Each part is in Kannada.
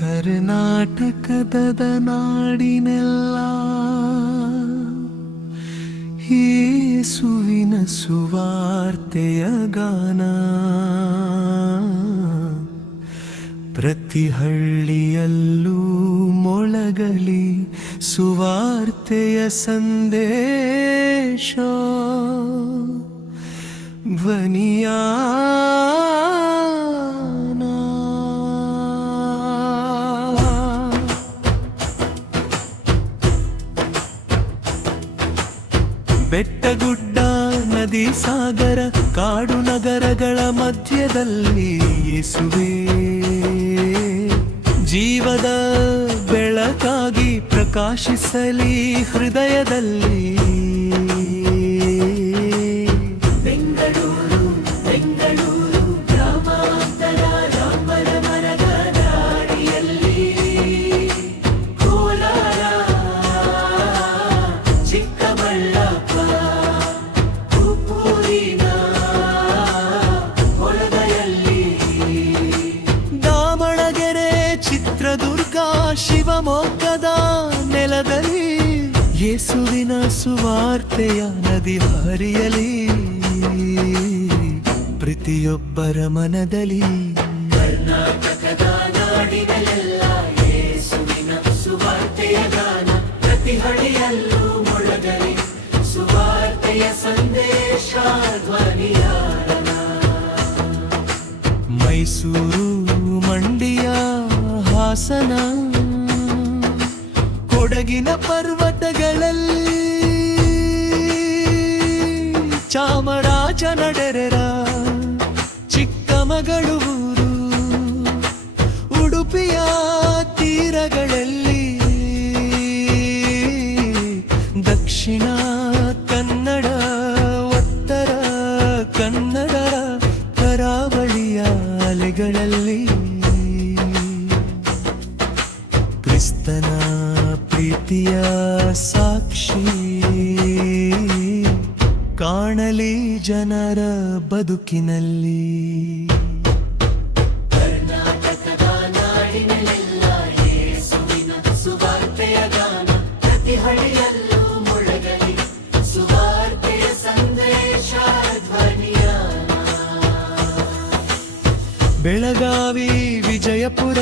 ಕರ್ನಾಟಕದ ನಾಡಿನೆಲ್ಲ ಯೇಸುವಿನ ಸುವಾರ್ತೆಯ ಗಾನ, ಪ್ರತಿ ಹಳ್ಳಿಯಲ್ಲೂ ಮೊಳಗಲಿ ಸುವಾರ್ತೆಯ ಸಂದೇಶ. ಧ್ವನಿಯಾನ ಬೆಟ್ಟಗುಡ್ಡ ನದಿ ಸಾಗರ ಕಾಡು ನಗರಗಳ ಮಧ್ಯದಲ್ಲಿ ಯೇಸುವೇ ಜೀವದ ಬೆಳಕಾಗಿ ಪ್ರಕಾಶಿಸಲಿ ಹೃದಯದಲ್ಲಿ. ಬೆಂಗಳೂರು ಬೆಂಗಳೂರು ಗ್ರಾಮಾಂತರ ರಾಮನ ಮರದ ದಾರಿಯಲ್ಲಿ, ಕೋಲಾರ ಚಿಕ್ಕಬಳ್ಳಾಪುರ ತುಮಕೂರಿನ ಹೊಳದಲ್ಲಿ, ದಾವಣಗೆರೆ ಚಿತ್ರದುರ್ಗ ಶಿವಮೊಗ್ಗದ ನೆಲದಲ್ಲಿ ಯೇಸುವಿನ ಸುವಾರ್ತೆಯ ನದಿ ಹರಿಯಲಿ ಪ್ರತಿಯೊಬ್ಬರ ಮನದಲ್ಲಿ. ಕರ್ನಾಟಕದ ನಾಡಿನಲ್ಲೆಲ್ಲ ಯೇಸುವಿನ ಸುವಾರ್ತೆಯ ಗಾನ, ಪ್ರತಿ ಹಳ್ಳಿಯಲ್ಲೂ ಮೊಳಗಲಿ ಸುವಾರ್ತೆಯ ಸಂದೇಶ ಧ್ವನಿಯಾನ. ಮೈಸೂರು ಮಂಡ್ಯ ಹಾಸನ ಕೊಡಗಿನ ಪರ್ವತಗಳಲ್ಲಿ, ಚಾಮರಾಜನಗರ ಚಿಕ್ಕಮಗಳೂರು ಉಡುಪಿಯ ತೀರಗಳಲ್ಲಿ, ದಕ್ಷಿಣ ಕನ್ನಡ ಉತ್ತರ ಕನ್ನಡ ಕರಾವಳಿಯ ಅಲೆಗಳಲ್ಲಿ, ಕ್ರಿಸ್ತನ ಪ್ರೀತಿಯ ಸಾಕ್ಷಿ ಕಾಣಲಿ ಜನರ ಬದುಕಿನಲ್ಲಿ. ಕರ್ನಾಟಕದ ನಾಡಿನಲ್ಲೆಲ್ಲ ಯೇಸುವಿನ ಸುವಾರ್ತೆಯ ಗಾನ, ಪ್ರತಿ ಹಳ್ಳಿಯಲ್ಲೂ ಮೊಳಗಲಿ ಸುವಾರ್ತೆಯ ಸಂದೇಶ ಧ್ವನಿಯಾನ. ಬೆಳಗಾವಿ ವಿಜಯಪುರ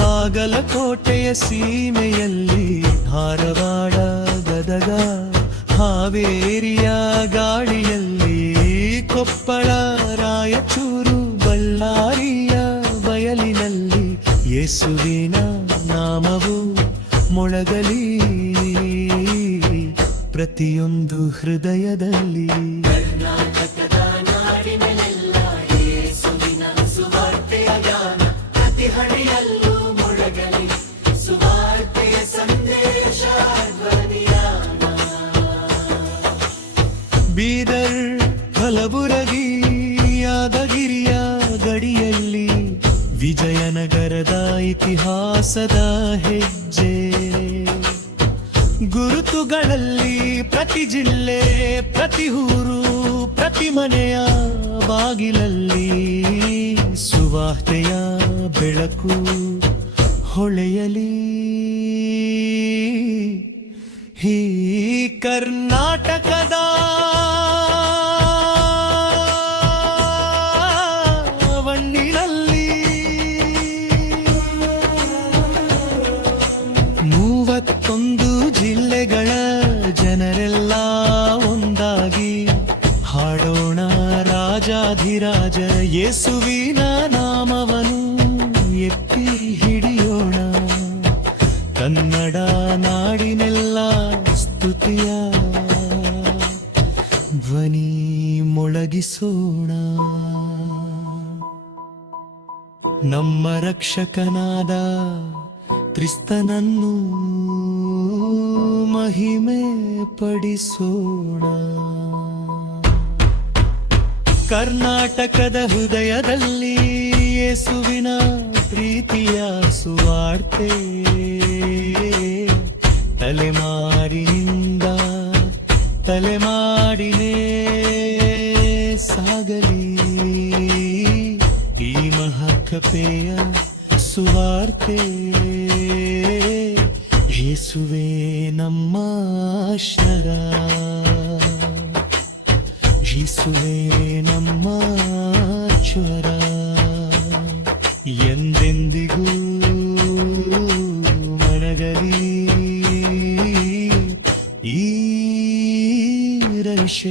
ಬಾಗಲಕೋಟೆಯ ಸೀಮೆಯಲ್ಲಿ, ಧಾರವಾಡ ಗದಗ ಹಾವೇರಿಯ ಗಾಳಿಯಲ್ಲಿ, ಕೊಪ್ಪಳ ರಾಯಚೂರು ಬಳ್ಳಾರಿಯ ಬಯಲಿನಲ್ಲಿ ಯೇಸುವಿನ ನಾಮವು ಮೊಳಗಲಿ ಪ್ರತಿಯೊಂದು ಹೃದಯದಲ್ಲಿ. ಕರ್ನಾಟಕದ ನಾಡಿನಲ್ಲೆಲ್ಲ ಯೇಸುವಿನ ಸುವಾರ್ತೆಯ ಗಾನ, ಪ್ರತಿ ಹಳ್ಳಿಯಲ್ಲೂ ಮೊಳಗಲಿ ಸುವಾರ್ತೆಯ ಸಂದೇಶ ಧ್ವನಿಯಾನ. ಬೀದರ್ ಕಲಬುರಗಿ ಯಾದಗಿರಿಯ ಗಡಿಯಲ್ಲಿ, ವಿಜಯನಗರದ ಇತಿಹಾಸದ ಹೆಜ್ಜೆ ಗುರುತುಗಳಲ್ಲಿ, ಪ್ರತಿ ಜಿಲ್ಲೆ ಪ್ರತಿ ಊರು ಪ್ರತಿ ಮನೆಯ ಬಾಗಿಲಲ್ಲಿ ಸುವಾರ್ತೆಯ ಬೆಳಕು ಹೊಳೆಯಲಿ. ಈ ಕರ್ನಾಟಕದ ಮಣ್ಣಿನಲ್ಲಿ 31 ಜಿಲ್ಲೆಗಳ ಜನರೆಲ್ಲ ಒಂದಾಗಿ ಹಾಡೋಣ ರಾಜಾಧಿರಾಜ ಯೇಸುವಿನ ನಾಮವನ್ನು ಎತ್ತಿ ಹಿಡಿಯೋಣ. ಕನ್ನಡ ನಾಡಿನೆಲ್ಲ ಸ್ತುತಿಯ ಧ್ವನಿ ಮೊಳಗಿಸೋಣ. ನಮ್ಮ ರಕ್ಷಕನಾದ ಕ್ರಿಸ್ತನನ್ನು ಮಹಿಮೆ ಪಡಿಸೋಣ. ಕರ್ನಾಟಕದ ಹೃದಯದಲ್ಲಿ ಯೇಸುವಿನ ಪ್ರೀತಿಯ ಸುವಾರ್ತೆ, ತಲೆಮಾರಿನಿಂದ ತಲೆಮಾರಿನೇ ಸಾಗಲಿ ಈ ಮಹಾಕಪೆಯ ಸುವಾರ್ತೆ ಯೇಸುವೇ ನಮ್ಮ ಆಶ್ರಯ ಯೇಸುವೇ ನಮ್ಮ ಜ್ವರ ಎಂದೆಂದಿಗೂ ಮನಗಲಿ ಈ ರಹಸ್ಯ